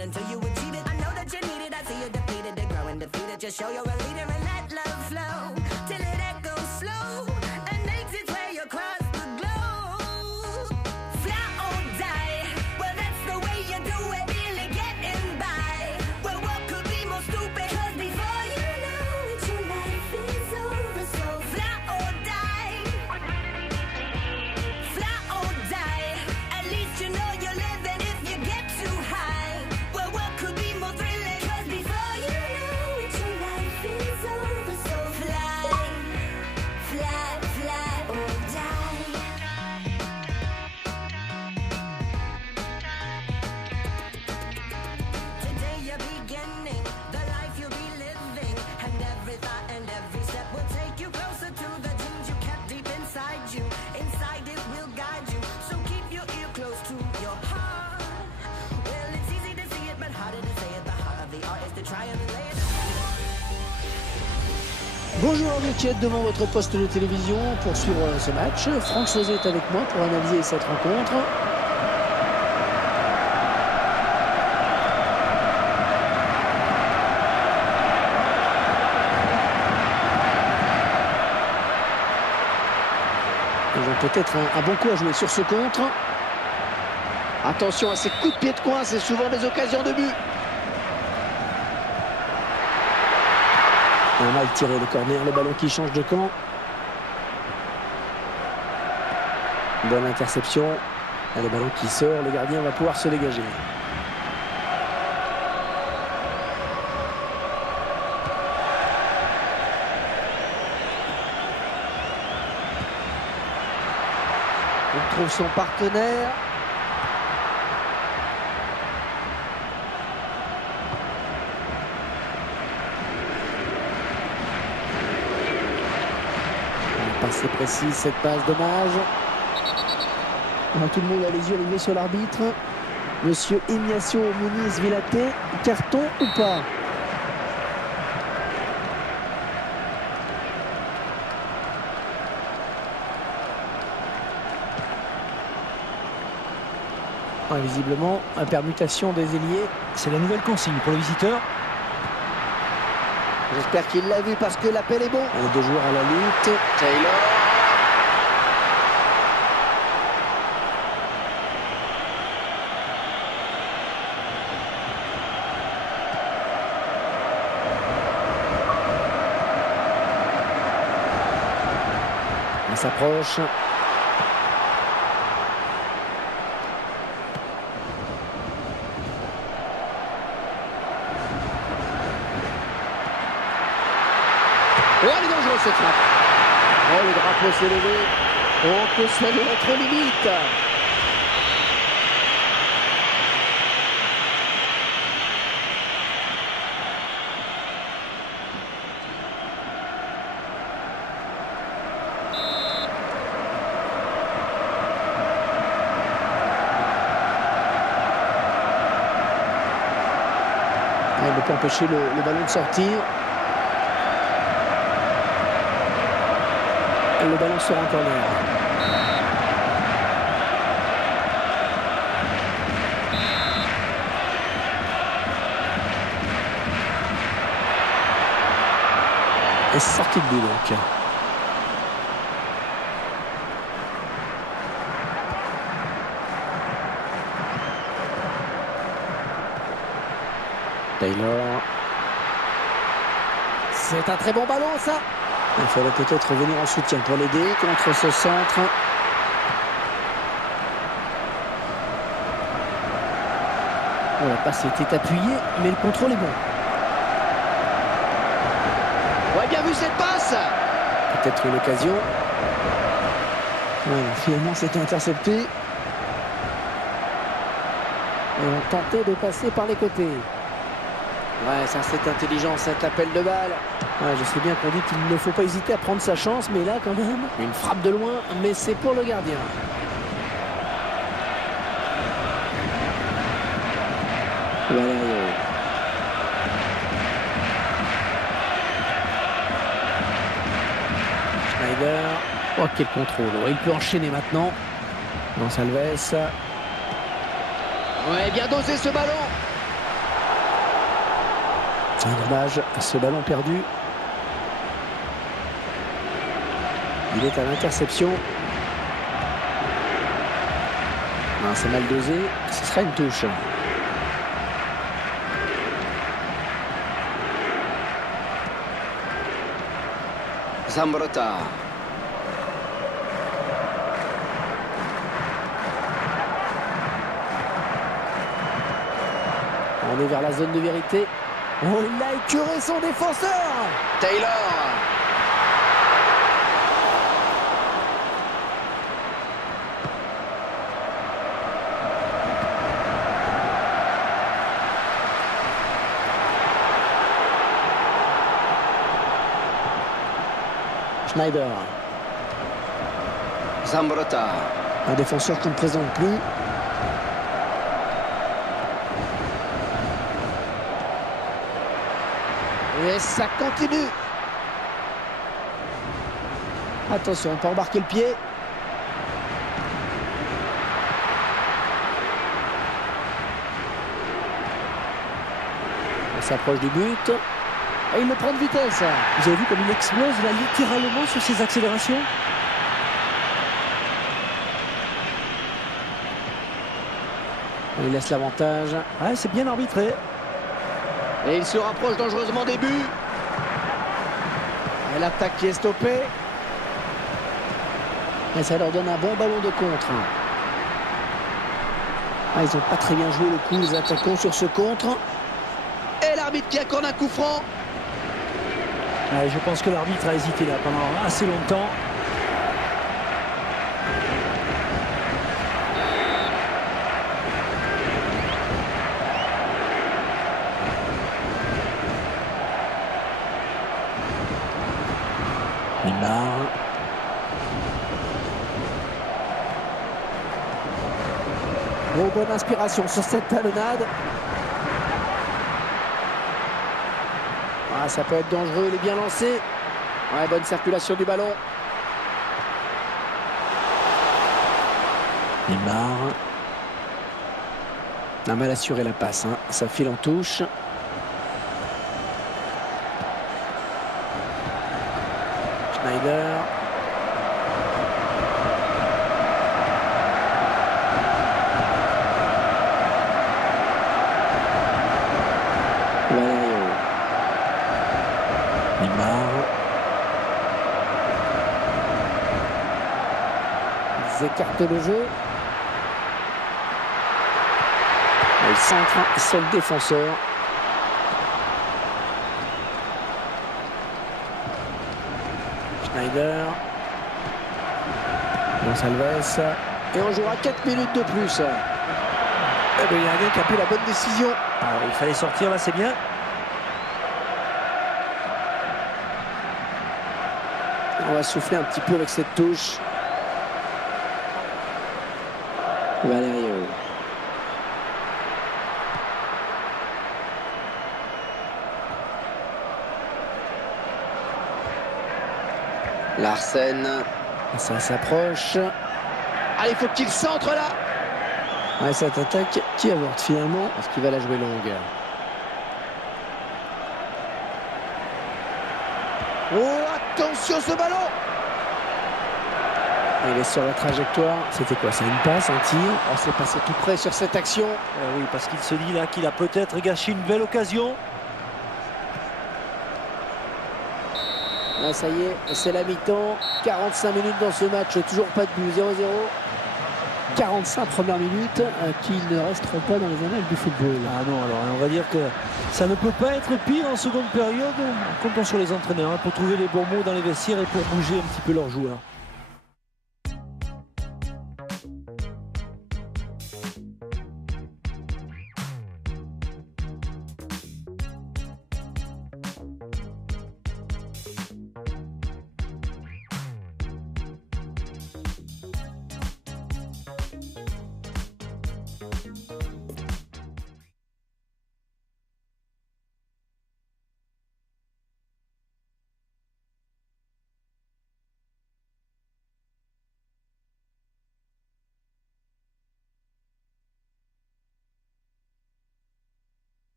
until you achieve it. I know that you need it. I see you defeated, to grow and defeated. Just show you're a leader and let love flow till it echoes slow and makes its way across the globe. Fly or die, well that's the way you do it. Really getting by. Well, what could be more stupid? 'Cause before you know it, your life is over. So fly or die. Fly or die. At least you know you're living if you get too high. Well, what could be more thrilling? 'Cause before you know it, your life is over. So fly, fly, fly or die. Today you're beginning the life you'll be living, and every thought and every step will take you closer to the dreams you kept deep inside you. Inside it will guide you, so keep your ear close to your heart. Well, it's easy to see it, but harder to say it. The heart of the art is to try and relay it. Bonjour à vous qui êtes devant votre poste de télévision pour suivre ce match. Franck Sauzet est avec moi pour analyser cette rencontre. Ils ont peut-être un bon coup à jouer sur ce contre. Attention à ces coups de pied de coin, c'est souvent des occasions de but. Un mal tiré le corner, le ballon qui change de camp. Bonne interception. Et le ballon qui sort, le gardien va pouvoir se dégager. Il trouve son partenaire. C'est précis cette passe, dommage. Tout le monde a les yeux rivés sur l'arbitre. Monsieur Ignacio Muniz Villaté, carton ou pas? Visiblement, la permutation des ailiers. C'est la nouvelle consigne pour le visiteur. J'espère qu'il l'a vu parce que l'appel est bon. Les deux joueurs à la lutte. Taylor. On s'approche. Oh, elle est dangereuse cette frappe. Oh, le drapeau s'est levé. Oh, que ça doit être limite. Il ne peut empêcher le ballon de sortir. Le ballon sort en corner. Et sortie de but donc. Taylor. C'est un très bon ballon ça. Il fallait peut-être venir en soutien pour l'aider contre ce centre. La passe était appuyée, mais le contrôle est bon. Ouais, bien vu cette passe. Peut-être une occasion. Ouais, finalement, c'était intercepté. Et on tentait de passer par les côtés. Ouais, ça c'est intelligent, cet appel de balle. Ouais, je sais bien qu'on dit qu'il ne faut pas hésiter à prendre sa chance, mais là quand même, une frappe de loin, mais c'est pour le gardien. Voilà. Schneider. Oh, quel contrôle. Il peut enchaîner maintenant. Gonçalves. Ouais, bien dosé ce ballon. C'est un dommage, ce ballon perdu. Il est à l'interception. Non, c'est mal dosé, ce sera une touche. Zambrotta. On est vers la zone de vérité. Oh, il a écœuré son défenseur. Taylor. Schneider. Zambrotta. Un défenseur qu'on ne présente plus. Et ça continue. Attention, on peut embarquer le pied. On s'approche du but. Et il le prend de vitesse. Vous avez vu comme il explose là littéralement sur ses accélérations? Il laisse l'avantage. Ouais, c'est bien arbitré. Et il se rapproche dangereusement des buts. Et l'attaque qui est stoppée. Et ça leur donne un bon ballon de contre. Ah, ils n'ont pas très bien joué le coup, les attaquants, sur ce contre. Et l'arbitre qui accorde un coup franc. Ouais, je pense que l'arbitre a hésité là pendant assez longtemps. Neymar. Oh, bonne inspiration sur cette talonnade. Ah, ça peut être dangereux, il est bien lancé. Ouais, bonne circulation du ballon. Neymar. A mal assuré la passe, hein. Ça file en touche. Schneider. Valerio. Neymar. Ils écartent le jeu. Et le centre, seul défenseur. Schneider. Gonçalves. Et on jouera 4 minutes de plus. Eh bien, il y a un gars qui a pris la bonne décision. Alors, il fallait sortir là, c'est bien. On va souffler un petit peu avec cette touche. Valerio. Larsen. Ça s'approche. Allez, il faut qu'il centre là. Ouais, cette attaque qui avorte finalement. Parce qu'il va la jouer longue. Oh, attention ce ballon. Il est sur la trajectoire. C'était quoi? C'est une passe, un tir? On s'est passé tout près sur cette action. Oui, parce qu'il se dit là qu'il a peut-être gâché une belle occasion. Ah, ça y est, c'est la mi-temps. 45 minutes dans ce match, toujours pas de but, 0-0. 45 premières minutes qui ne resteront pas dans les annales du football. Ah non, alors on va dire que ça ne peut pas être pire en seconde période. Comptons sur les entraîneurs pour trouver les bons mots dans les vestiaires et pour bouger un petit peu leurs joueurs.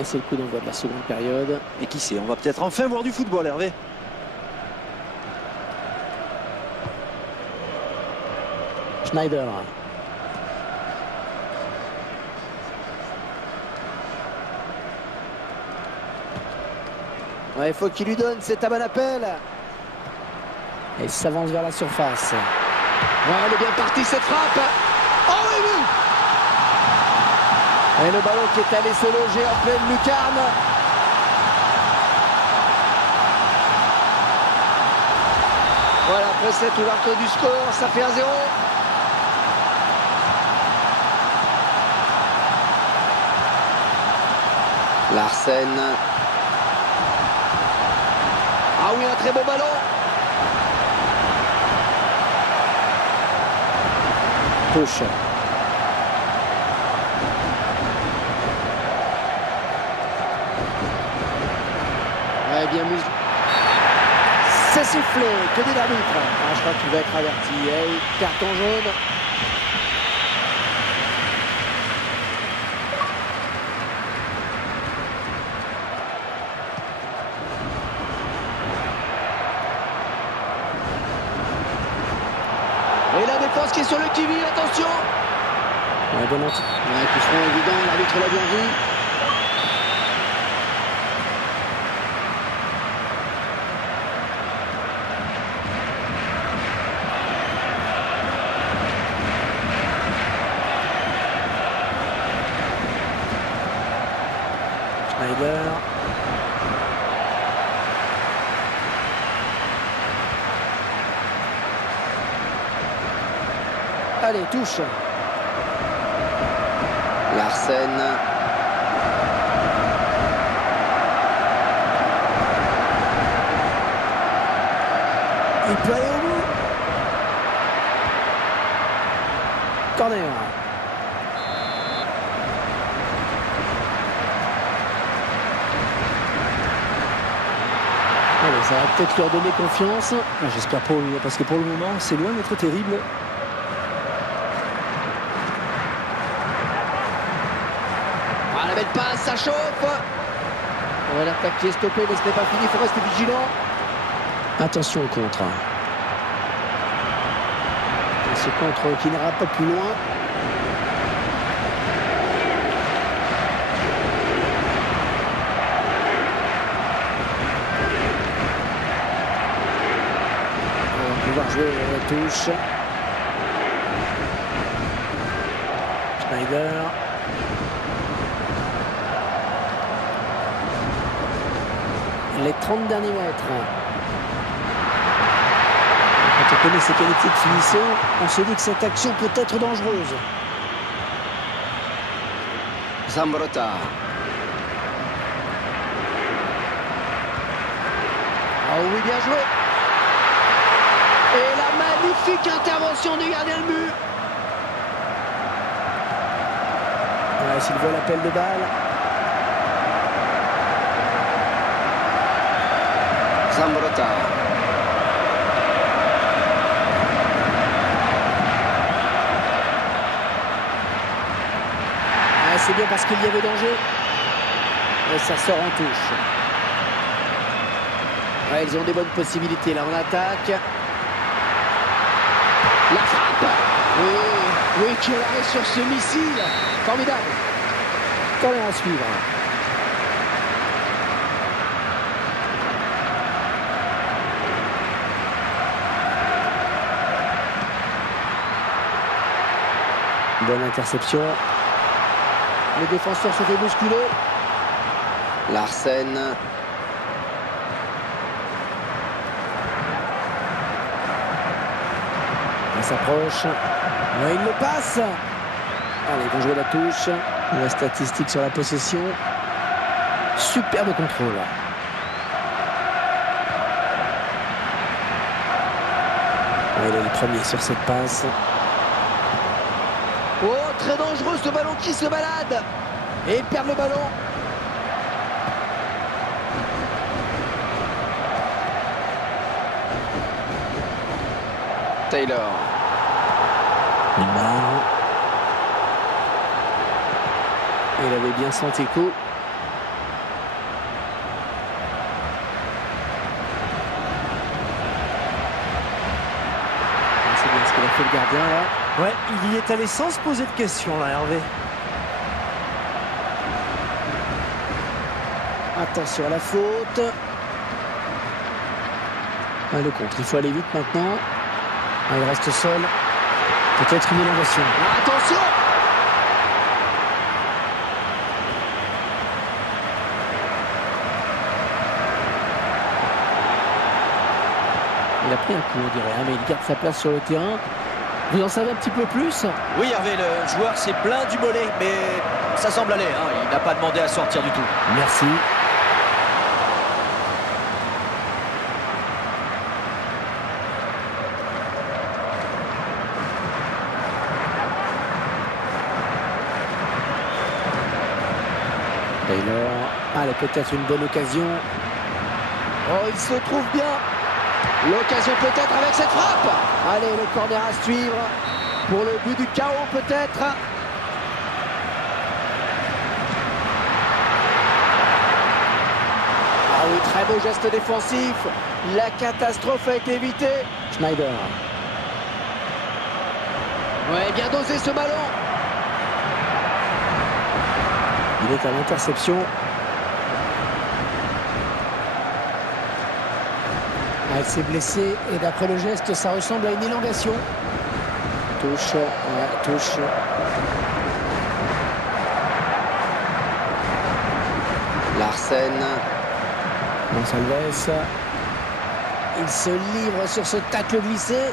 Et c'est le coup d'envoi de la seconde période. Et qui sait, on va peut-être enfin voir du football, Hervé. Schneider. Ouais, il faut qu'il lui donne, c'est un bon appel. Et il s'avance vers la surface. Ouais, elle est bien partie cette frappe. Oh oui, oui. Et le ballon qui est allé se loger en pleine lucarne. Voilà, après cette ouverture du score, ça fait 1-0. Larsen. Ah oui, un très beau ballon. Touche. Ouais, bien mis. C'est sifflé. Que dit l'arbitre? Ah, je crois qu'il va être averti. Hey, carton jaune. Et la défense qui est sur le qui-vive, attention. Ouais, bon anti. Ouais, coup franc évident, l'arbitre l'a bien vu. Schneider. Allez, touche. Larsen. Il peut aller au bout. Corner. Allez, ça va peut-être leur donner confiance. J'espère pour lui, parce que pour le moment, c'est loin d'être terrible. Ah, la belle passe, ça chauffe. Ouais, l'attaque qui est stoppée, mais ce n'est pas fini, il faut rester vigilant. Attention au contre. Et ce contre qui n'ira pas plus loin. On va pouvoir jouer la touche. Schneider. Les 30 derniers mètres. Quand on connaît ses qualités de finition, on se dit que cette action peut être dangereuse. Zambrotta. Oh oui, bien joué. Et la magnifique intervention du gardien de but. Ouais, s'il voit l'appel de balle. Zambrotta. Ah, c'est bien parce qu'il y avait danger. Et ça sort en touche. Ouais, ils ont des bonnes possibilités là en attaque. La frappe. Oui, oui, quel arrêt sur ce missile. Formidable. Corner à suivre. Bonne interception. Le défenseur se fait bousculer. Larsen. Il s'approche. Ouais, il le passe. Allez, ils vont jouer la touche. La statistique sur la possession. Superbe contrôle. Ouais, il est le premier sur cette passe. Oh, très dangereux ce ballon qui se balade. Et il perd le ballon. Taylor. Neymar. Il avait bien senti le coup. fait le gardien là. Ouais, il y est allé sans se poser de questions là, Hervé. Attention à la faute. Ah, le contre, il faut aller vite maintenant. Ah, il reste seul. Peut-être une élongation. Ah, attention! Il a pris un coup, on dirait, hein, mais il garde sa place sur le terrain. Vous en savez un petit peu plus? Oui, Hervé, le joueur s'est plaint du mollet, mais ça semble aller. Hein. Il n'a pas demandé à sortir du tout. Merci. Taylor, allez, peut-être une bonne occasion. Oh, il se trouve bien. L'occasion peut-être avec cette frappe. Allez, le corner à suivre pour le but du chaos peut-être. Ah oui, très beau geste défensif. La catastrophe a été évitée. Schneider. Ouais, bien dosé ce ballon. Il est à l'interception. Ah, il s'est blessé et d'après le geste, ça ressemble à une élongation. Touche, ouais, touche. Larsen. Gonçalves. Il se livre sur ce tacle glissé.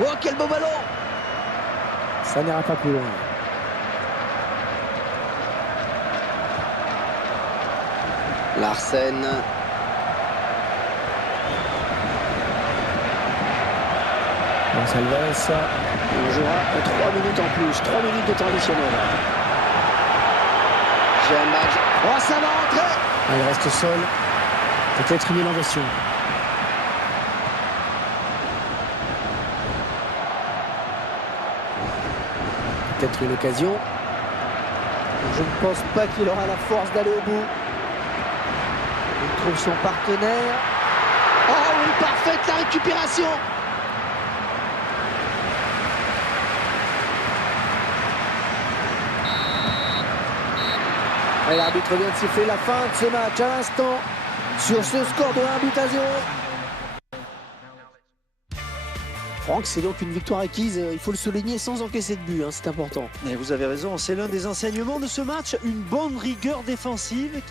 Oh, quel beau ballon! Ça n'ira pas plus loin. Larsen. Gonçalves. On jouera 3 minutes en plus, 3 minutes de temps additionnel. J'ai un match. Oh, ça va rentrer! Ah, il reste seul. Peut-être une élongation. Peut-être une occasion. Je ne pense pas qu'il aura la force d'aller au bout. Il trouve son partenaire. Oh oui, parfaite la récupération. Et l'arbitre vient de siffler la fin de ce match à l'instant sur ce score de 1-0. Franck, c'est donc une victoire acquise, il faut le souligner, sans encaisser de but, hein, c'est important. Et vous avez raison, c'est l'un des enseignements de ce match, une bonne rigueur défensive.